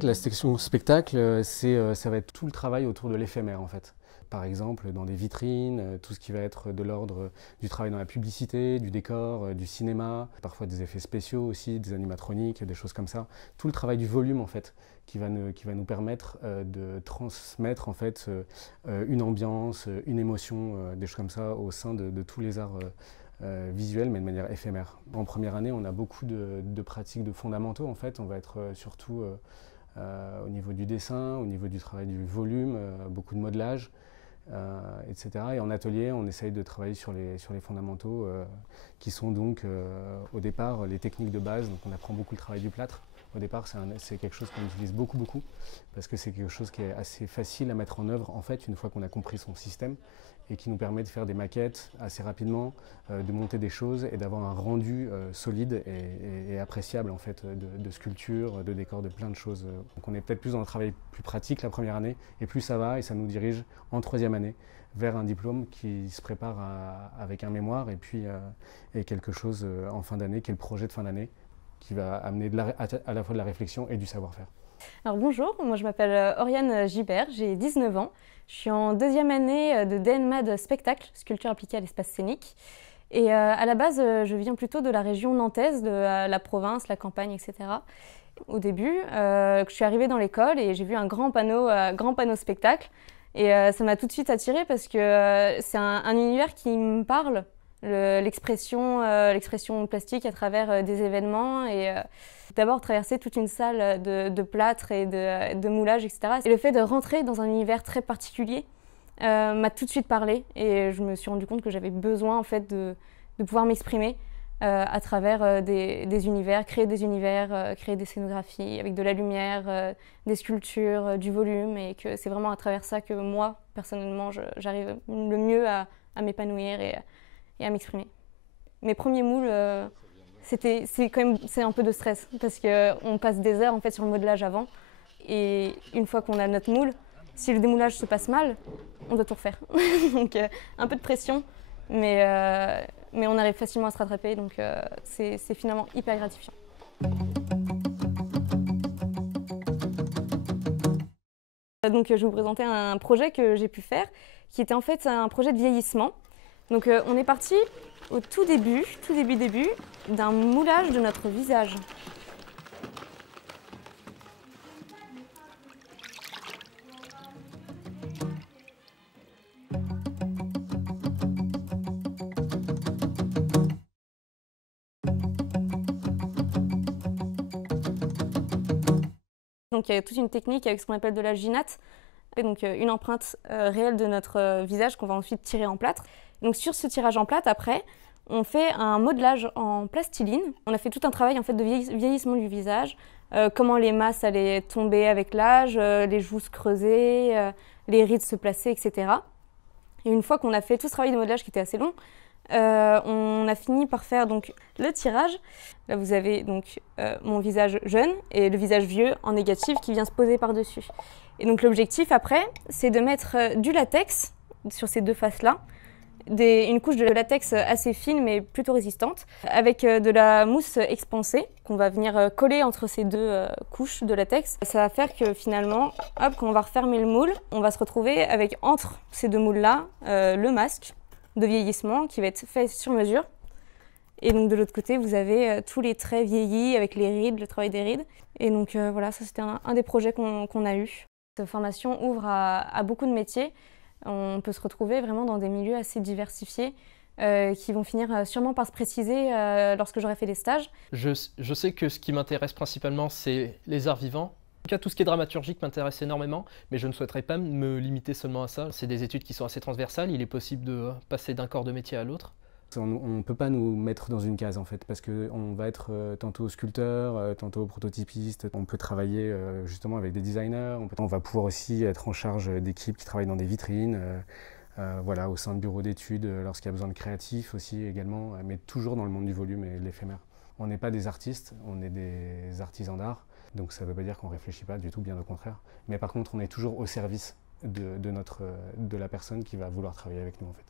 La section spectacle, ça va être tout le travail autour de l'éphémère en fait. Par exemple, dans des vitrines, tout ce qui va être de l'ordre du travail dans la publicité, du décor, du cinéma, parfois des effets spéciaux aussi, des animatroniques, des choses comme ça. Tout le travail du volume en fait, qui va nous permettre de transmettre en fait une ambiance, une émotion, des choses comme ça au sein de tous les arts visuels, mais de manière éphémère. En première année, on a beaucoup de pratiques de fondamentaux en fait. On va être surtout au niveau du dessin, au niveau du travail du volume, beaucoup de modelage, etc. Et en atelier, on essaye de travailler sur les fondamentaux qui sont donc au départ les techniques de base. Donc on apprend beaucoup le travail du plâtre. Au départ, c'est quelque chose qu'on utilise beaucoup, parce que c'est quelque chose qui est assez facile à mettre en œuvre en fait une fois qu'on a compris son système et qui nous permet de faire des maquettes assez rapidement, de monter des choses et d'avoir un rendu solide et appréciable en fait de sculpture, de décor, de plein de choses. Donc on est peut-être plus dans le travail plus pratique la première année et plus ça va et ça nous dirige en troisième année vers un diplôme qui se prépare avec un mémoire et puis et quelque chose en fin d'année qui est le projet de fin d'année qui va amener à la fois de la réflexion et du savoir-faire. Alors bonjour, moi je m'appelle Oriane Gibert, j'ai 19 ans. Je suis en deuxième année de DNMAD spectacle, sculpture appliquée à l'espace scénique. Et à la base, je viens plutôt de la région nantaise, de la province, la campagne, etc. Au début, je suis arrivée dans l'école et j'ai vu un grand panneau spectacle. Et ça m'a tout de suite attirée parce que c'est un univers qui me parle, l'expression plastique à travers des événements. Et d'abord traverser toute une salle de plâtre et de moulage, etc. Et le fait de rentrer dans un univers très particulier m'a tout de suite parlé et je me suis rendu compte que j'avais besoin en fait de pouvoir m'exprimer à travers des univers, créer des scénographies avec de la lumière, des sculptures, du volume, et que c'est vraiment à travers ça que moi, personnellement, j'arrive le mieux à m'épanouir et à m'exprimer. Mes premiers moules, c'est un peu de stress parce qu'on passe des heures en fait sur le modelage avant, et une fois qu'on a notre moule, si le démoulage se passe mal, on doit tout refaire. Donc un peu de pression, mais on arrive facilement à se rattraper, donc c'est finalement hyper gratifiant. Donc je vais vous présenter un projet que j'ai pu faire, qui était en fait un projet de vieillissement. Donc on est parti au tout début d'un moulage de notre visage. Donc il y a toute une technique avec ce qu'on appelle de la ginate, et donc une empreinte réelle de notre visage qu'on va ensuite tirer en plâtre. Donc sur ce tirage en plâtre, après, on fait un modelage en plastiline. On a fait tout un travail en fait de vieillissement du visage, comment les masses allaient tomber avec l'âge, les joues se creuser, les rides se placer, etc. Et une fois qu'on a fait tout ce travail de modelage qui était assez long, on a fini par faire donc le tirage. Là vous avez donc mon visage jeune et le visage vieux en négatif qui vient se poser par-dessus. Et donc l'objectif après, c'est de mettre du latex sur ces deux faces-là, une couche de latex assez fine mais plutôt résistante, avec de la mousse expansée qu'on va venir coller entre ces deux couches de latex. Ça va faire que finalement, hop, quand on va refermer le moule, on va se retrouver avec entre ces deux moules-là le masque de vieillissement qui va être fait sur mesure. Et donc de l'autre côté, vous avez tous les traits vieillis avec les rides, le travail des rides. Et donc voilà, ça c'était un des projets qu'on a eu. Cette formation ouvre à beaucoup de métiers. On peut se retrouver vraiment dans des milieux assez diversifiés qui vont finir sûrement par se préciser lorsque j'aurai fait des stages. Je sais que ce qui m'intéresse principalement, c'est les arts vivants. En tout cas, tout ce qui est dramaturgique m'intéresse énormément, mais je ne souhaiterais pas me limiter seulement à ça. C'est des études qui sont assez transversales, il est possible de passer d'un corps de métier à l'autre. On ne peut pas nous mettre dans une case en fait, parce qu'on va être tantôt sculpteur, tantôt prototypiste, on peut travailler justement avec des designers, on va pouvoir aussi être en charge d'équipes qui travaillent dans des vitrines, voilà, au sein de bureaux d'études, lorsqu'il y a besoin de créatifs aussi également, mais toujours dans le monde du volume et de l'éphémère. On n'est pas des artistes, on est des artisans d'art, donc ça ne veut pas dire qu'on ne réfléchit pas du tout, bien au contraire, mais par contre on est toujours au service de la personne qui va vouloir travailler avec nous en fait.